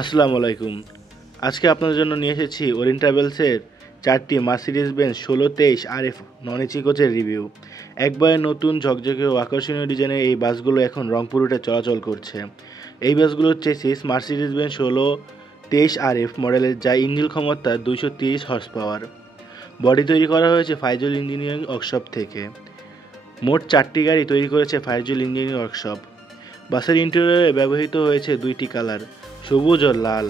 আসসালামু আলাইকুম। আজকে আপনাদের জন্য নিয়ে এসেছি ওরিয়েন্ট ট্রাভেলসের 4টি Mercedes Benz 1623 RF non AC কোচের রিভিউ। একবারে নতুন ঝকঝকে ও আকর্ষণীয় ডিজাইনের এই বাসগুলো এখন রংপুর রুটে চলাচল করছে। এই বাসগুলোর চেসিস মার্সিডিজ বেঞ্জ 1623 আরএফ মডেলের, যা ইঞ্জিন ক্ষমতা 230 হর্স পাওয়ার। বডি তৈরি করা হয়েছে ফাইজুল ইঞ্জিনিয়ারিং ওয়ার্কশপ থেকে। মোট 4টি গাড়ি তৈরি করেছে ফাইজুল ইঞ্জিনিয়ারিং ওয়ার্কশপ। বাসের ইন্টেরিয়রে ব্যবহৃত হয়েছে 2টি কালার, সবুজ ও লাল।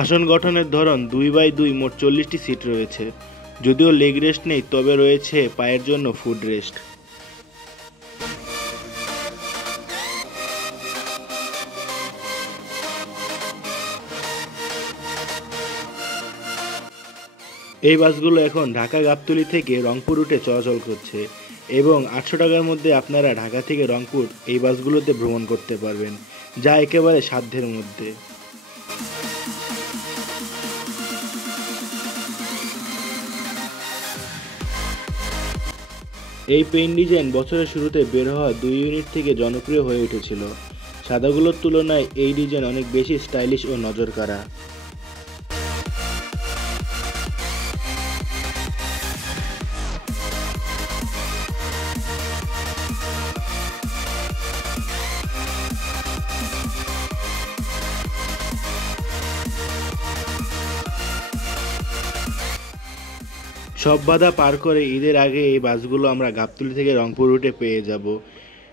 আসন গঠনের ধরন 2x2, মোট 40টি সিট রয়েছে। যদিও লেগ রেস্ট নেই, তবে রয়েছে পায়ের জন্য ফুট রেস্ট। এই বাসগুলো এখন ঢাকা গাবতলী থেকে রংপুর রুটে চলাচল করছে এবং 800 টাকার মধ্যে আপনারা ঢাকা থেকে রংপুর এই বাসগুলোতে ভ্রমণ করতে পারবেন, যা একেবারে সাধ্যের মধ্যে। এই পেইন্ট ডিজাইন বছরের শুরুতে বের হওয়া 2 ইউনিট থেকে জনপ্রিয় হয়ে উঠেছিল। সাদাগুলোর তুলনায় এই ডিজাইন অনেক বেশি স্টাইলিশ ও নজরকাড়া। সব বাধা পার করে ঈদের আগে এই বাসগুলো আমরা গাবতলী থেকে রংপুর রুটে পেয়ে যাব।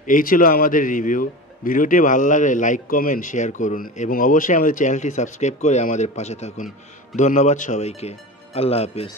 এই ছিল আমাদের রিভিউ। ভিডিওটি ভালো লাগলে লাইক, কমেন্ট, শেয়ার করুন এবং অবশ্যই আমাদের চ্যানেলটি সাবস্ক্রাইব করে আমাদের পাশে থাকুন। ধন্যবাদ সবাইকে। আল্লাহ হাফেজ।